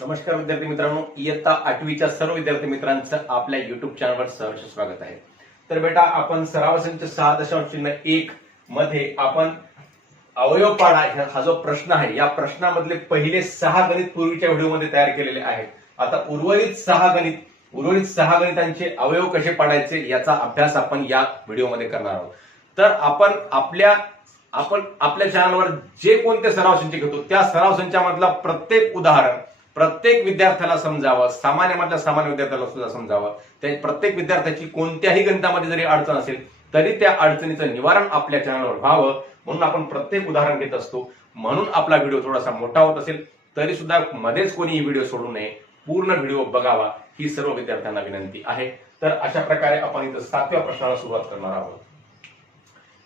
नमस्कार विद्यार्थी मित्रांनो इयत्ता आठवीच्या सर्व विद्यार्थी मित्रांचं आपल्या युट्यूब चॅनलवर सहर्ष स्वागत आहे. तर बेटा आपण सराव संच सहा दशांश चिन्ह एक मध्ये आपण अवयव पाडा हा जो प्रश्न आहे या प्रश्नामधले पहिले सहा गणित पूर्वीच्या व्हिडिओमध्ये तयार केलेले आहेत. आता उर्वरित सहा गणित उर्वरित सहा गणितांचे अवयव कसे पाडायचे याचा अभ्यास आपण या व्हिडिओमध्ये करणार आहोत. तर आपण आपल्या आपण आपल्या चॅनलवर जे कोणते सराव संच घेतो त्या सराव संचामधला प्रत्येक उदाहरण प्रत्येक विद्यार्थ्याला समजावं सामान्यामधल्या सामान्य विद्यार्थ्याला सुद्धा समजावं. त्या प्रत्येक विद्यार्थ्याची कोणत्याही गणितामध्ये जरी अडचण असेल तरी त्या अडचणीचं निवारण आपल्या चॅनलवर व्हावं. म्हणून आपण प्रत्येक उदाहरण घेत असतो. म्हणून आपला व्हिडिओ थोडासा मोठा होत असेल तरी सुद्धा मध्येच कोणीही व्हिडिओ सोडू नये. पूर्ण व्हिडिओ बघावा ही सर्व विद्यार्थ्यांना विनंती आहे. तर अशा प्रकारे आपण इथं सातव्या प्रश्नाला सुरुवात करणार आहोत.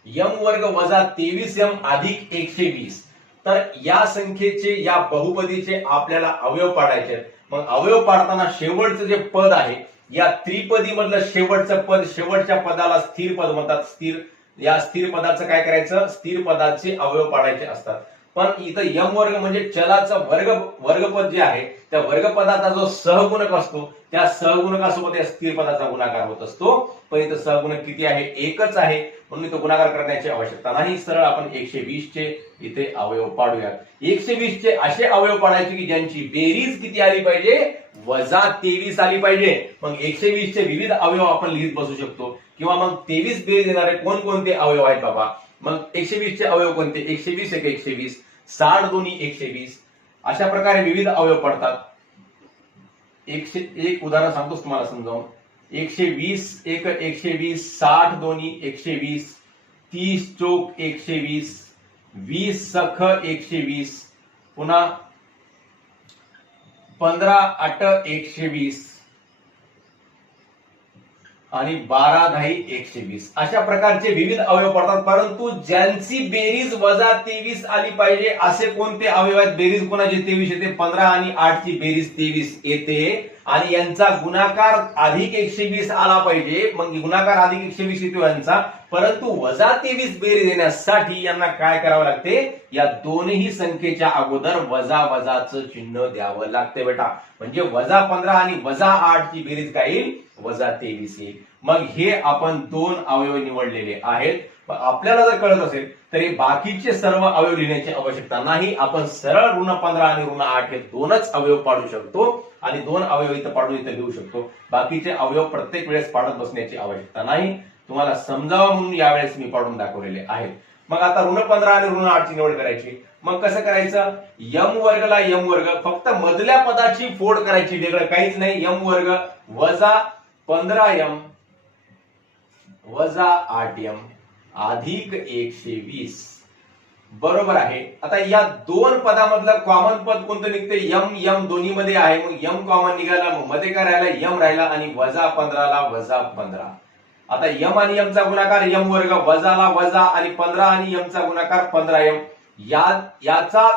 यम वर्ग वजा तेवीस यम अधिक एकशे वीस. तर या संख्येचे या बहुपदीचे आपल्याला अवयव पाडायचे मग अवयव पाडताना शेवटचं जे पद आहे या त्रिपदी मधलं शेवटचं पद शेवटच्या पदाला स्थिर पद म्हणतात. स्थिर या स्थिर पदाचं काय करायचं? स्थिर पदाचे अवयव पाडायचे असतात. पण इथं यम वर्ग म्हणजे चलाचा वर्ग वर्गपद जे आहे त्या वर्गपदाचा जो सहगुणक असतो त्या सहगुणकासोबत या स्थिर पदाचा गुणाकार होत असतो. पण इथं सहगुणक किती आहे? एकच आहे. म्हणून इथं गुणाकार करण्याची आवश्यकता नाही. सरळ आपण एकशे वीस चे इथे अवयव पाडूया एकशे वीस चे असे अवयव पाडायचे की ज्यांची बेरीज किती आली पाहिजे? वजा तेवीस आली पाहिजे. मग एकशे वीस चे विविध अवयव आपण लिहित बसू शकतो. किंवा मग तेवीस बेरीज येणारे कोणकोणते अवयव आहेत बाबा? मग एकशे वीस चे अवयव कोणते? एकशे वीस एक एकशे वीस. साठ दोन्ही एकशे वीस. अशा प्रकारे विविध अवयव पडतात. एकशे एक उदाहरण सांगतोच तुम्हाला समजावून. एकशे वीस एक एकशे वीस साठ दोन्ही एकशे वीस तीस चोक एकशे वीस वीस सख एकशे वीस पुन्हा पंधरा आठ एकशे वीस. आणि बारा धाई एकशे वीस. अशा प्रकारचे विविध अवयव पडतात. परंतु ज्यांची बेरीज वजा तेवीस आली पाहिजे असे कोणते अवयव आहेत? बेरीज कोणाची? तेवीस येते पंधरा आणि आठ ची बेरीज तेवीस येते. आणि यांचा गुणाकार अधिक एकशे वीस आला पाहिजे. मग गुणाकार अधिक एकशे वीस येतो यांचा. परंतु वजा तेवीस बेरीज येण्यासाठी यांना काय करावं लागते? या दोन्ही संख्येच्या अगोदर वजा वजाचं चिन्ह द्यावं लागते बेटा. म्हणजे वजा पंधरा आणि वजा आठ ची बेरीज काय येईल? वजा तेवीस येईल. मग हे आपण दोन अवयव निवडलेले आहेत. आपल्याला जर कळत असेल तरी बाकीचे सर्व अवयव लिहिण्याची आवश्यकता नाही. आपण सरळ ऋण पंधरा आणि ऋण आठ हे दोनच अवयव पाडू शकतो. आणि दोन अवयव इथं पाडून इथं लिहू शकतो. बाकीचे अवयव प्रत्येक वेळेस पाडत बसण्याची आवश्यकता नाही. तुम्हाला समजावं म्हणून यावेळेस मी पाडून दाखवलेले आहेत. मग आता ऋण पंधरा आणि ऋण आठची निवड करायची. मग कसं करायचं? यम वर्गला यम वर्ग. फक्त मधल्या पदाची फोड करायची. वेगळं काहीच नाही. यम वर्ग वजा पंधरा यम वजा आठ यम. अधिक एकशे वीस. बरोबर आहे. आता या दोन पदामधलं कॉमन पद कोणतं निघते यम यम दोन्ही मध्ये आहे. मग यम कॉमन निघाला मग मध्ये काय राहिला? यम राहिला आणि वजा पंधराला वजा पंधरा. आता यम आणि यमचा गुणाकार यम वर्ग वजाला वजा आणि पंधरा आणि यमचा गुणाकार पंधरा यम या याचा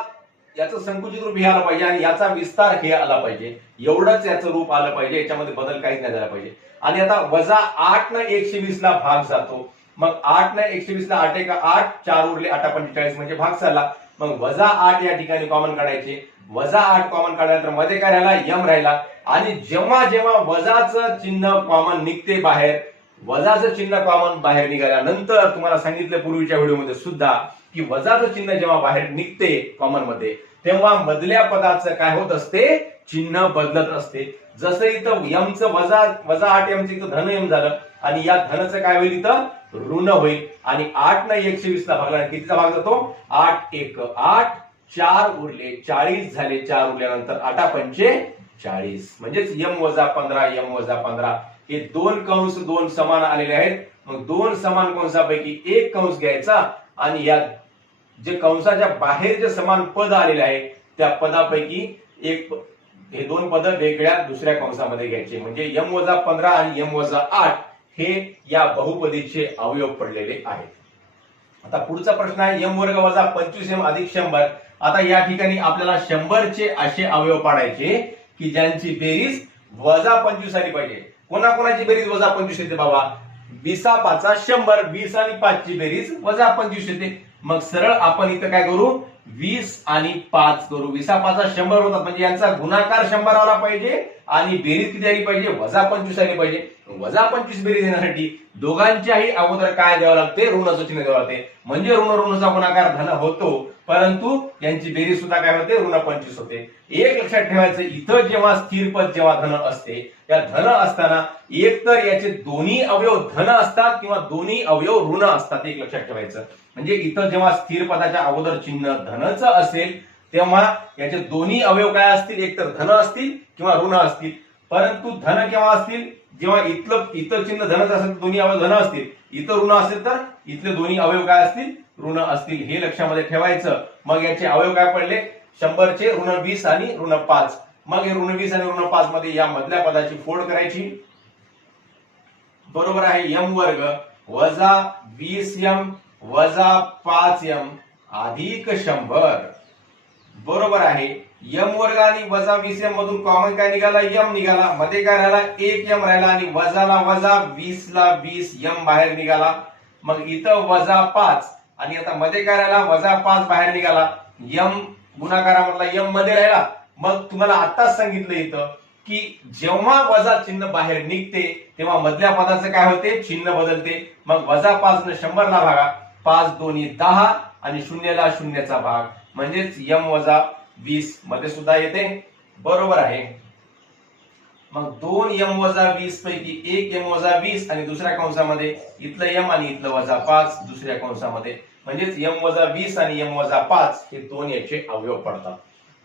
याचं संकुचित रूप हे आलं पाहिजे आणि याचा विस्तार हे आला पाहिजे. एवढंच याचं रूप आलं पाहिजे. याच्यामध्ये बदल काहीच नाही झाला पाहिजे. आणि आता वजा आठ न एकशे वीस ला भाग जातो. मग आठ नाही एकशे वीस ला आठ एका आठ चार उरले आठ पंचेचाळीस म्हणजे भाग चालला मग वजा आठ या ठिकाणी कॉमन काढायचे. वजा आठ कॉमन काढल्यानंतरमध्ये काय राहिला? यम राहिला. आणि जेव्हा जेव्हा वजाचं चिन्ह कॉमन निघते बाहेर वजाचं चिन्ह कॉमन बाहेर निघाल्यानंतर तुम्हाला सांगितलं पूर्वीच्या व्हिडिओमध्ये सुद्धा की वजाचं चिन्ह जेव्हा बाहेर निघते कॉमनमध्ये तेव्हा मधल्या पदाचं काय होत असते? चिन्ह बदलत असते. जसं इथं यमचं वजा वजा आठ यमचं इथं धन यम झालं. आणि या धनचं काय होईल इथं? ऋण होईल. आणि आठ न एकशे वीस ला भागला कितीचा भाग जातो? आठ एक आठ चार उरले चाळीस झाले. चार उरल्यानंतर आठा पंचे चाळीस. म्हणजेच यम वजा पंधरा यम वजा पंधरा. हे दोन कंस दोन समान आलेले आहेत. मग दोन समान कंसापैकी एक कंस घ्यायचा. आणि या जे कंसाच्या बाहेर जे समान पद आलेले आहे त्या पदापैकी एक हे दोन पद वेगळ्या दुसऱ्या कंसामध्ये घ्यायचे. म्हणजे यम वजा पंधरा आणि यम वजा आठ. हे या बहुपदीचे अवयव पडलेले आहेत. आता पुढचा प्रश्न आहे यम वर्ग वजा पंचवीस एम अधिक शंभर. आता या ठिकाणी आपल्याला शंभरचे असे अवयव पाडायचे की ज्यांची बेरीज वजा पंचवीस आली पाहिजे. कोणाकोणाची बेरीज वजा पंचवीस येते बाबा? विसा पाचा शंभर वीस आणि पाचची बेरीज वजा पंचवीस येते. मग सरळ आपण इथं काय करू? वीस आणि पाच करू. विसा पाचा शंभर होतात म्हणजे यांचा गुणाकार शंभर आला पाहिजे आणि बेरीज किती आली पाहिजे? वजा पंचवीस आली पाहिजे. वजा पंचवीस बेरीज येण्यासाठी दोघांच्याही अगोदर काय द्यावं लागते? ऋणाचं चिन्ह द्यावं लागते. म्हणजे ऋण ऋणचा गुणाकार धन होतो. परंतु यांची बेरीज सुद्धा काय होते? ऋण पंचवीस होते. एक लक्षात ठेवायचं इथं जेव्हा स्थिर पद जेव्हा धन असते त्या धन असताना एक तर याचे दोन्ही अवयव धन असतात किंवा दोन्ही अवयव ऋण असतात एक लक्षात ठेवायचं. म्हणजे इथं जेव्हा स्थिर पदाच्या अगोदर चिन्ह धनच असेल तेव्हा याचे दोन्ही अवयव काय असतील? एक तर धन असतील किंवा ऋण असतील. परंतु धन केव्हा असतील? जेव्हा इथलं इथं चिन्ह धनच असेल तर दोन्ही अवयव धन असतील. इथं ऋण असेल तर इथले दोन्ही अवयव काय असतील? ऋण असतील हे लक्षामध्ये ठेवायचं. मग याचे अवयव काय पडले? शंभरचे ऋण वीस आणि ऋण पाच. मग हे ऋण वीस आणि ऋण पाच मध्ये या मधल्या पदाची फोड करायची. बरोबर आहे यम वर्ग. वजा वीस यम वजा पाच यम अधिक शंभर. बरोबर आहे यम वर्ग आणि वजा वीस एम मधून कॉमन काय निघाला? यम निघाला. मध्ये काय राहिला? एक यम राहिला आणि वजाला वजा वीस ला वीस यम बाहेर निघाला. मग इथं वजा पाच. आणि आता मध्ये काय राहिला? वजा पाच बाहेर निघाला. यम गुणाकारामधला यममध्ये राहिला. मग तुम्हाला आताच सांगितलं इथं की जेव्हा वजा चिन्ह बाहेर निघते तेव्हा मधल्या पदाचं काय होते? चिन्ह बदलते. मग वजा पाच न शंभरला भागा. पाच दोन्ही दहा आणि शून्यला शून्याचा भाग. म्हणजेच यम वजा वीसमध्ये सुद्धा येते. बरोबर आहे. मग दोन यम वजा वीस पैकी एक एम वजा वीस आणि दुसऱ्या कंसामध्ये इथलं यम आणि इथलं वजा पाच दुसऱ्या कंसामध्ये. म्हणजेच यम वजा वीस आणि यम वजा पाच हे दोन याचे अवयव पडतात.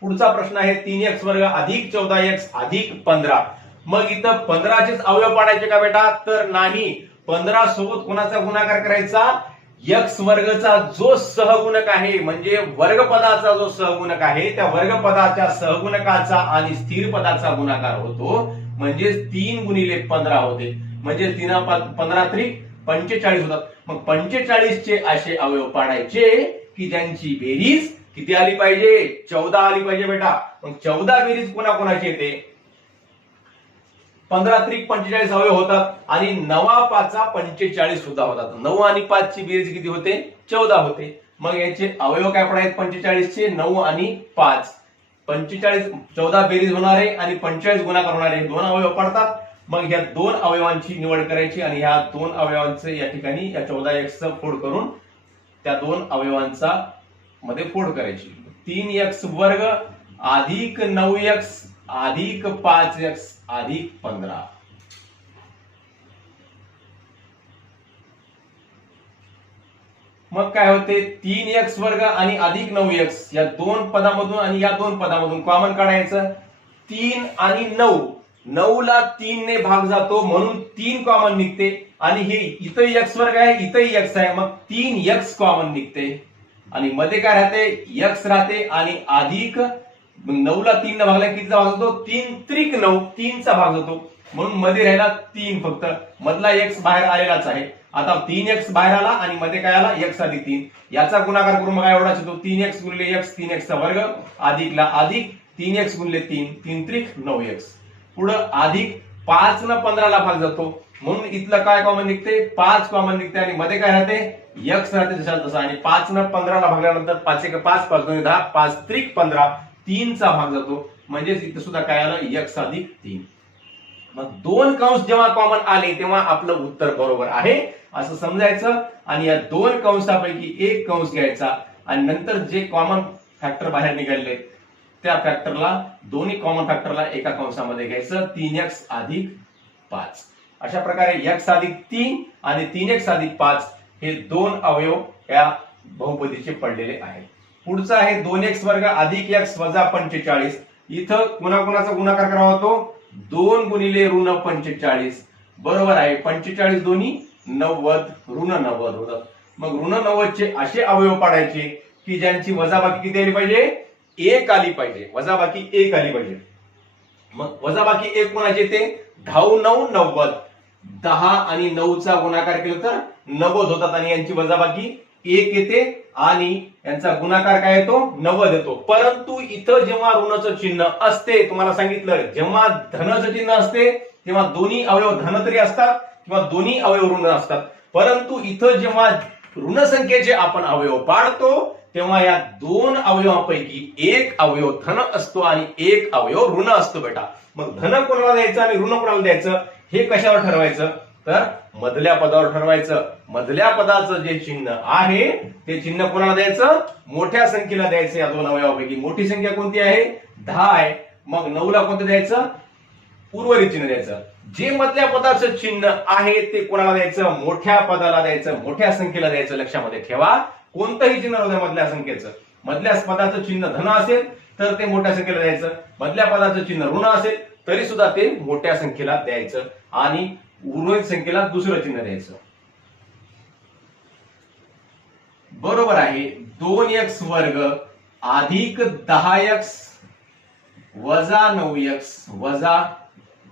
पुढचा प्रश्न आहे तीन एक्स वर्ग अधिक चौदा एक्स अधिक पंधरा. मग इथं पंधराचेच अवयव पाडायचे का बेटा? तर नाही. पंधरा सोबत कोणाचा गुणाकार करायचा? यक्स वर्गचा जो सहगुणक आहे म्हणजे वर्गपदाचा जो सहगुणक आहे त्या वर्गपदाच्या सहगुणकाचा आणि स्थिर पदाचा गुणाकार होतो. म्हणजे तीन गुणिले पंधरा होते. म्हणजे तीन पंधरा त्रिक पंचेचाळीस होतात. मग पंचेचाळीस चे असे अवयव पाडायचे की ज्यांची बेरीज किती आली पाहिजे? चौदा आली पाहिजे बेटा. मग चौदा बेरीज कोणाकोणाची येते? पंधरा त्रिक पंचेचाळीस अवयव होतात आणि नवा पाचा पंचेचाळीस सुद्धा होतात. नऊ आणि पाच ची बेरीज किती होते? चौदा होते. मग याचे अवयव काय पण आहेत? पंचेचाळीस चे नऊ आणि पाच. पंचेचाळीस चौदा बेरीज होणारे आणि पंचेचाळीस गुणाकार होणारे दोन अवयव पडतात. मग या दोन अवयवांची निवड करायची आणि ह्या दोन अवयवांचे या ठिकाणी या चौदा एक्स फोड करून त्या दोन अवयवांचा मध्ये फोड करायची. तीन एक्स वर्ग अधिक नऊ एक्स अधिक पाच एक्स अधिक पंधरा. मग काय होते? तीन एक्स वर्ग आणि अधिक नऊ एक्स या दोन पदामधून आणि या दोन पदामधून कॉमन काढायचं. तीन आणि नऊ. नऊ ला तीन ने भाग जातो म्हणून तीन कॉमन निघते. आणि हे इथं एक्स वर्ग आहे इथंही एक्स आहे. मग तीन एक्स कॉमन निघते. आणि मध्ये काय राहते? यक्स राहते आणि अधिक नऊला तीन न भागला कितीचा भाग होतो? तीन त्रिक नऊ तीनचा भाग होतो. म्हणून मध्ये राहिला तीन फक्त. मधला एक्स बाहेर आलेलाच आहे. आता तीन एक्स बाहेर आला आणि मध्ये काय आला? एक्स अधिक तीन. याचा गुणाकार करून मग एवढाच येतो तीन एक्स गुणले एक्स तीन एक्सचा वर्ग. अधिकला अधिक तीन एक्स गुणले तीन. तीन त्रिक नऊ एक्स पुढं अधिक पाच न पंधराला भाग जातो. म्हणून इथलं काय कॉमन निघते? पाच कॉमन निघते आणि मध्ये काय राहते? यक्स राहते जसा तसा. आणि पाच न पंधराला भागल्यानंतर पाच एक पाच पाच दोन दहा पाच त्रिक पंधरा. तीनचा भाग जातो. म्हणजेच इथं सुद्धा काय आलं? यक्स अधिक तीन. मग दोन कंस जेव्हा कॉमन आले तेव्हा आपलं उत्तर बरोबर आहे. असं समजायचं. आणि या दोन कंसापैकी एक कंस घ्यायचा. आणि नंतर जे कॉमन फॅक्टर बाहेर निघाले त्या फॅक्टरला दोन्ही कॉमन फॅक्टरला एका कंसामध्ये घ्यायचं. तीन एक्स अधिक पाच. अशा प्रकारे एक्स अधिक तीन आणि तीन एक्स अधिक पाच हे दोन अवयव या बहुपदीचे पडलेले आहेत. पुढचं आहे दोन एक्स वर्ग अधिक एक्स वजा पंचेचाळीस. इथं कुणाकुणाचा गुणाकार करावा होतो? दोन गुणिले ऋण पंचेचाळीस. बरोबर आहे पंचेचाळीस दोन्ही नव्वद ऋण नव्वद होतात मग ऋण नव्वदचे असे अवयव पाडायचे की ज्यांची वजाबाकी किती आली पाहिजे? एक आली पाहिजे. वजाबाकी एक आली पाहिजे. मग वजाबाकी एक कोणाची येते? धाऊ नऊ नव्वद. दहा आणि नऊचा गुणाकार केला तर नव्वद होतात आणि यांची वजाबाकी एक येते आणि यांचा गुणाकार काय येतो? नव्वद येतो. परंतु इथं जेव्हा ऋणाचं चिन्ह असते तुम्हाला सांगितलं जेव्हा धनाचं चिन्ह असते तेव्हा दोन्ही अवयव धन तरी असतात किंवा दोन्ही अवयव ऋण असतात. परंतु इथं जेव्हा ऋणसंख्येचे आपण अवयव पाडतो तेव्हा या दोन अवयवांपैकी एक अवयव धन असतो आणि एक अवयव ऋण असतो बेटा. मग धन कोणाला द्यायचं आणि ऋण कोणाला द्यायचं? हे कशावर ठरवायचं? तर मधल्या पदावर ठरवायचं. मधल्या पदाचं जे चिन्ह आहे ते चिन्ह कोणाला द्यायचं? मोठ्या संख्येला द्यायचं या दोन अवयवापैकी. मोठी संख्या कोणती आहे? दहा आहे. मग नऊला कोणतं द्यायचं? उर्वरित चिन्ह द्यायचं. जे मधल्या पदाचं चिन्ह आहे ते कोणाला द्यायचं? मोठ्या पदाला द्यायचं. मोठ्या संख्येला द्यायचं. लक्षामध्ये ठेवा. कोणतंही चिन्ह राहू द्या मधल्या संख्येचं. मधल्या पदाचं चिन्ह धन असेल तर ते मोठ्या संख्येला द्यायचं. मधल्या पदाचं चिन्ह ऋण असेल तरी सुद्धा ते मोठ्या संख्येला द्यायचं. आणि उर्वरित संख्येला दुसरं चिन्ह द्यायचं. बरोबर आहे दोन एक्स वर्ग अधिक दहा एक्स वजा नऊ एक्स वजा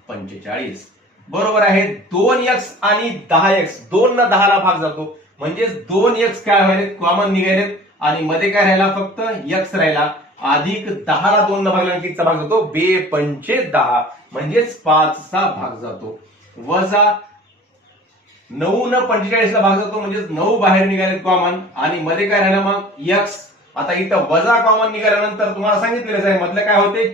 पंचेचाळीस. बरोबर आहे दोन एक्स आणि दहा एक्स दोन ना दहाला भाग जातो. म्हणजेच दोन एक्स काय व्हायलेत कॉमन निघालेत. आणि मध्ये काय राहिला? फक्त एक्स राहिला. अधिक दहाला दोन न भागला कितीचा भाग जातो? बे पंचे दहा. म्हणजेच पाचचा भाग जातो. वजा नऊ न पंचेचाळीस ला भाग जातो म्हणजेच नऊ बाहेर निघाले कॉमन आणि मध्ये काय राहिलं मग? यक्स आता इथं वजा कॉमन निघाल्यानंतर तुम्हाला सांगितलेलं आहे मधलं काय होते?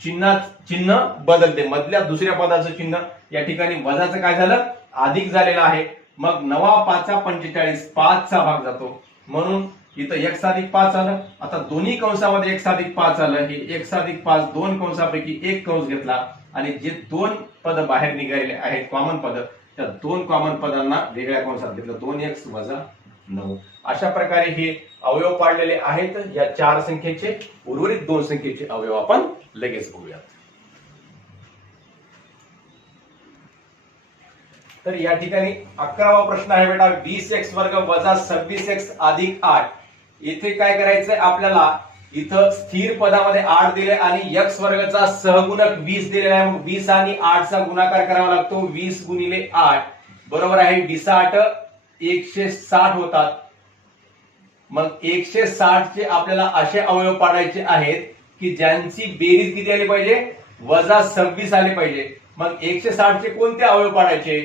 चिन्हा चिन्ह बदलते. मधल्या दुसऱ्या पदाचं चिन्ह या ठिकाणी वजाचं काय झालं? अधिक झालेलं आहे. मग नवा पाचा पंचेचाळीस पाचचा भाग जातो. म्हणून इथं एक अधिक पाच आलं आता दोन्ही कंसामध्ये एक अधिक पाच आलं हे एक अधिक पाच दोन कंसापैकी एक कंस घेतला. आणि जे दोन पद बाहेर निघालेले आहेत कॉमन पद त्या दोन कॉमन पदांना वेगळ्या कंसात घेतलं दोन एक्स वजा नऊ. अशा प्रकारे हे अवयव पाडलेले आहेत. या चार संख्येचे उर्वरित दोन संख्येचे अवयव आपण लगेच बघूयात. तर या ठिकाणी अकरावा प्रश्न आहे बेटा. वीस एक्स वर्ग वजा सव्वीस एक्स अधिक आठ. इथे काय करायचंय आपल्याला? इथं स्थिर पदामध्ये आठ दिले आणि यक्स वर्गाचा सहगुणक वीस दिलेला आहे. मग वीस आणि आठचा गुणाकार करावा लागतो. वीस गुणिले आठ. बरोबर आहे. वीस आठ एकशे साठ होतात. मग एकशे साठ चे आपल्याला असे अवयव पाडायचे आहेत की ज्यांची बेरीज किती आली पाहिजे? वजा सव्वीस आले पाहिजे. मग एकशे साठ चे कोणते अवयव पाडायचे?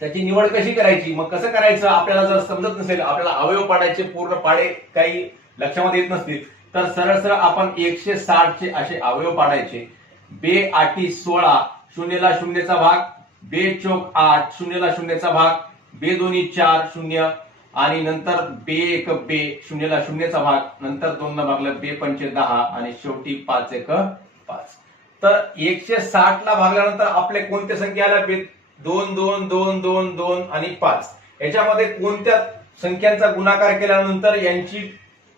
त्याची निवड कशी करायची? मग कसं करायचं? आपल्याला जर समजत नसेल आपल्याला अवयव पाडायचे पूर्ण पाडे काही लक्षामध्ये येत नसतील. तर सरळ सरळ आपण एकशे साठ चे असे अवयव पाडायचे. बे आठी सोळा शून्यला शून्यचा भाग बे चोक आठ शून्यला शून्यचा भाग बे दोन्ही चार शून्य आणि नंतर बे एक बे शून्यला शून्यचा भाग नंतर दोन न भागलं बे पंचे दहा आणि शेवटी पाच एक पाच. तर एकशे साठ ला भागल्यानंतर आपले कोणत्या संख्या आल्या बे दोन दोन दोन दोन दोन आणि पाच. याच्यामध्ये कोणत्या संख्यांचा गुणाकार केल्यानंतर यांची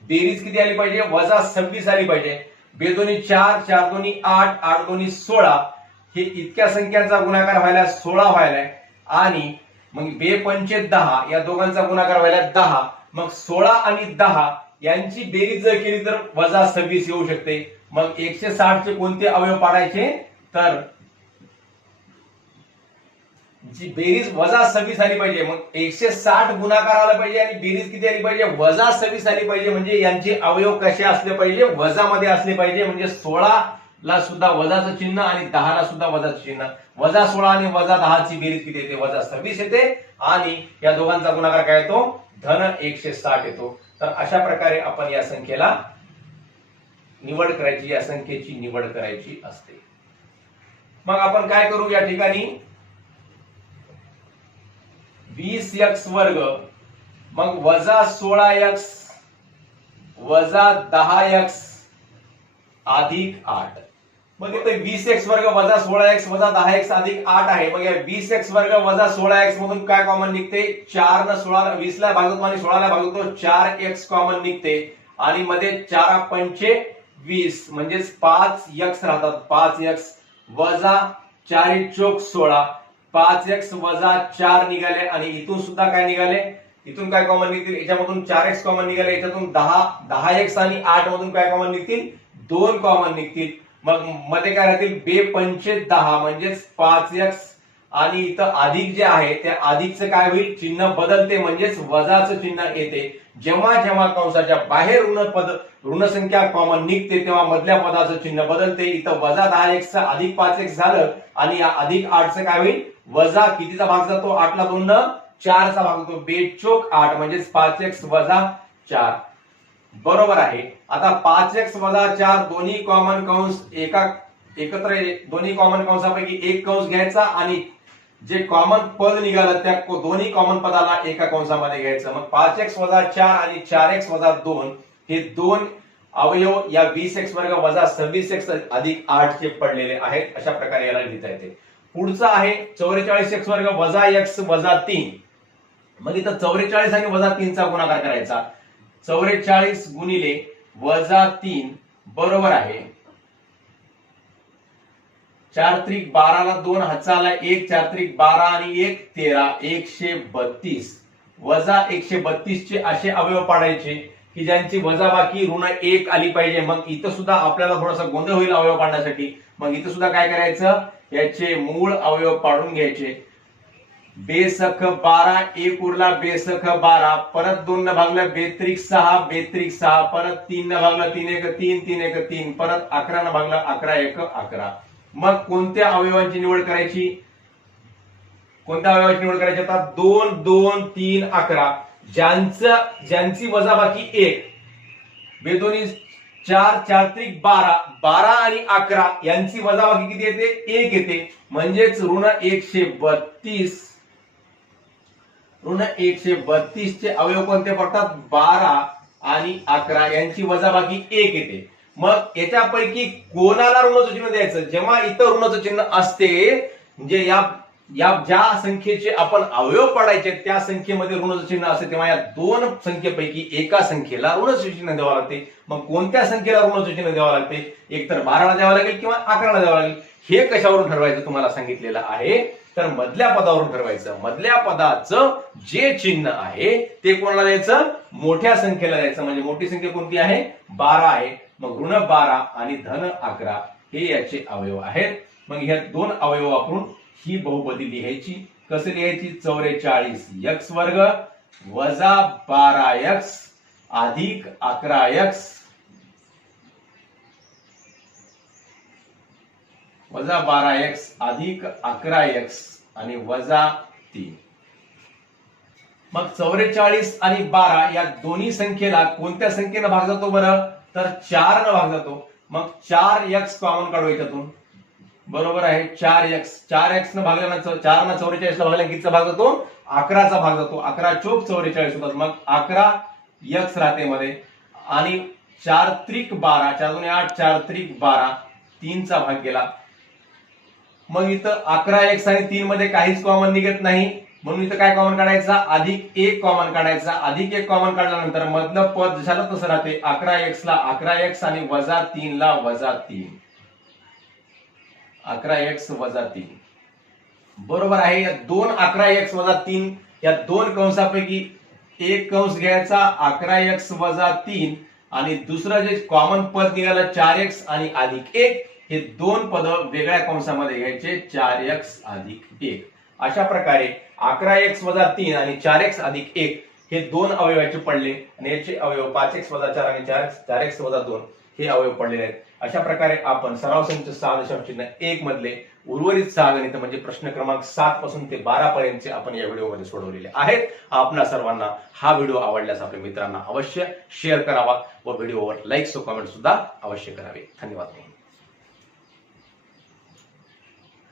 बेरीज किती आली पाहिजे? वजा सव्वीस आली पाहिजे. बेदोनी चार चार दोन्ही आठ आठ दोन्ही सोळा. हे इतक्या संख्यांचा गुणाकार व्हायला सोळा व्हायलाय. आणि मग बे पंचे दहा या दोघांचा गुणाकार व्हायला दहा. मग सोळा आणि दहा यांची बेरीज जर केली तर वजा सव्वीस येऊ शकते. मग एकशे साठ चे कोणते अवयव पाडायचे? तर जी बेरीज वजा सव्वीस आली पाहिजे मग एकशे साठ गुणाकार आला पाहिजे आणि बेरीज किती आली पाहिजे? वजा सव्वीस आली पाहिजे म्हणजे यांचे अवयव कसे असले पाहिजे? वजामध्ये असले पाहिजे म्हणजे सोळा ला सुद्धा वजाचं चिन्ह आणि दहा ला सुद्धा वजाचं चिन्ह. वजा सोळा आणि वजा दहाची बेरीज किती येते? वजा सव्वीस येते. आणि या दोघांचा गुणाकार काय येतो? धन एकशे साठ येतो. तर अशा प्रकारे आपण या संख्येला निवड करायची या संख्येची निवड करायची असते. मग आपण काय करू या ठिकाणी? वीस एक्स वर्ग मग वजा सोळा एक्स वजा दहा एक्स अधिक आठ. मग इथे वीस एक्स वर्ग वजा सोळा एक्स वजा दहा एक्स अधिक आठ आहे. मग या वीस एक्स वर्ग वजा सोळा एक्स मधून काय कॉमन निघते? चार न सोळा वीस ला भागतो आणि सोळाला भागवतो चार एक्स कॉमन निघते. आणि मध्ये चार पंचे वीस म्हणजेच पाच एक्स राहतात. पाच एक्स वजा चार चोक सोळा. पाच एक्स वजा चार निघाले आणि इथून सुद्धा काय निघाले? इथून काय कॉमन निघतील? याच्यामधून चार एक्स कॉमन निघाले याच्यातून दहा दहा एक्स आणि आठ मधून काय कॉमन निघतील? दोन कॉमन निघतील. मग मध्ये काय राहतील? बे पंचे दहा म्हणजेच पाच एक्स आणि इथं अधिक जे आहे त्या अधिकचं काय होईल? चिन्ह बदलते म्हणजेच वजाचं चिन्ह येते. जेव्हा जेव्हा कंसाच्या बाहेर ऋण पद ऋणसंख्या कॉमन निघते तेव्हा मधल्या पदाचं चिन्ह बदलते. इथं वजा दहा एक्स अधिक पाच एक्स झालं आणि या अधिक आठचं काय होईल? वजा कितीचा भाग जातो? आठला दोन चारचा भाग होतो बेचोक आठ म्हणजेच पाच एक्स वजा चार. बरोबर आहे. आता पाच एक्स वजा चार दोन्ही कॉमन कंस एका एकत्र दोन्ही कॉमन कंसापैकी एक कंस घ्यायचा आणि जे कॉमन पद निघालं त्या दोन्ही कॉमन पदाला एका कंसामध्ये घ्यायचं. मग पाच एक्स वजा चार आणि चार एक्स वजा दोन हे दोन अवयव या वीस एक्स वर्ग वजा सव्वीस एक्स अधिक आठ चे पडलेले आहेत. अशा प्रकारे याला लिहिता येते. पुढचं आहे चौवेचाळीस एक्स वर्ग वजा एक्स वजा तीन. मग इथं चौवेचाळीस आणि वजा तीनचा गुणाकार करायचा. चौवेचाळीस गुणिले वजा तीन बरोबर आहे चार त्रिक बाराला दोन हाताला एक चार त्रिक बारा आणि एक तेरा एकशे बत्तीस. वजा एकशे बत्तीस चे असे अवयव पाडायचे की ज्यांची वजाबाकी ऋण एक आली पाहिजे. मग इथं सुद्धा आपल्याला थोडासा गोंधळ होईल अवयव पाडण्यासाठी. मग इथं सुद्धा काय करायचं? याचे मूळ अवयव पाडून घ्यायचे. बेसख बारा एक उरला बेसख बारा. परत दोन न भागलं बेत्रिक सहा बेत्रिक सहा. परत तीन न भागलं तीन एक तीन तीन एक तीन. परत अकरा न भागलं अकरा एक अकरा. मग कोणत्या अवयवांची निवड करायची? कोणत्या अवयवाची निवड करायची? आता दोन दोन तीन अकरा. ज्यांचं ज्यांची वजाबाकी एक बेदोनी चार चार त्रिक बारा बारा आणि अकरा यांची वजाबाकी किती येते? एक येते. म्हणजेच ऋण एकशे बत्तीस. ऋण एकशे बत्तीस चे अवयव कोणते पडतात? बारा आणि अकरा. यांची वजाबाकी एक येते. मग याच्यापैकी कोणाला ऋणाचं चिन्ह द्यायचं? जेव्हा इथं ऋणाचं चिन्ह असते म्हणजे या या ज्या संख्येचे आपण अवयव पडायचे त्या संख्येमध्ये ऋणाचं चिन्ह असते तेव्हा या दोन संख्येपैकी एका संख्येला ऋणाचं चिन्ह द्यावं लागते. मग कोणत्या संख्येला ऋणाचं चिन्ह द्यावं लागते? एक तर बाराला द्यावं लागेल किंवा अकराला द्यावं लागेल. हे कशावरून ठरवायचं तुम्हाला सांगितलेलं आहे? तर मधल्या पदावरून ठरवायचं. मधल्या पदाचं जे चिन्ह आहे ते कोणाला द्यायचं? मोठ्या संख्येला द्यायचं. म्हणजे मोठी संख्या कोणती आहे? बारा आहे. मग ऋण बारा आणि धन अकरा हे याचे अवयव आहेत. मग ह्या दोन अवयव वापरून ही बहुपदी लिहायची. कसं लिहायची? चौवेचाळीस यक्स वर्ग वजा बारा यक्स अधिक अकरा यक्स वजा बारा एक्स अधिक अकरा एक्स आणि वजा तीन. मग चौवेचाळीस आणि बारा या दोन्ही संख्येला कोणत्या संख्येनं भाग जातो बरं? तर चार न भाग जातो मग चार एक्स कॉमन काढू याच्यातून. बरोबर आहे चार एक्स चार एक्स न भागल्यानं चार न चौवेचाळीस ला भागल्या कितीचा भाग जातो? अकराचा भाग जातो. अकरा चोक चौवेचाळीस होतात. मग अकरा एक्स राहते मध्ये. आणि चार त्रिक बारा चार दोन्ही आठ चार त्रिक बारा तीनचा भाग गेला. मग इथं अकरा एक्स आणि तीन मध्ये काहीच कॉमन निघत नाही. म्हणून इथं काय कॉमन काढायचा? अधिक एक कॉमन काढायचा. अधिक एक कॉमन काढल्यानंतर मधलं पद जशाला तसं राहते अकरा एक्स ला अकरा एक्स आणि वजा तीन ला वजा तीन. अकरा एक्स वजा तीन. बरोबर आहे या दोन अकरा एक्स वजा तीन या दोन कंसापैकी एक कंस घ्यायचा अकरा एक्स वजा तीन आणि दुसरं जे कॉमन पद निघालं चार एक्स आणि अधिक एक हे दोन पद वेगळ्या कंसामध्ये घ्यायचे चार एक्स अधिक एक. अशा प्रकारे अकरा एक्स वजा तीन आणि चार एक्स अधिक एक हे दोन अवयवाचे पडले. आणि याचे अवयव पाच एक्स वजा चार आणि चार चार एक्स वजा दोन हे अवयव पडलेले आहेत. अशा प्रकारे आपण सराव संच सहा दशांश चिन्ह एक मधले उर्वरित सहा गणित म्हणजे प्रश्न क्रमांक सात पासून ते बारा पर्यंतचे आपण या व्हिडिओमध्ये सोडवलेले आहेत. आपणा सर्वांना हा व्हिडिओ आवडल्यास आपल्या मित्रांना अवश्य शेअर करावा व व्हिडिओवर लाईक्स व कमेंट सुद्धा अवश्य करावे. धन्यवाद.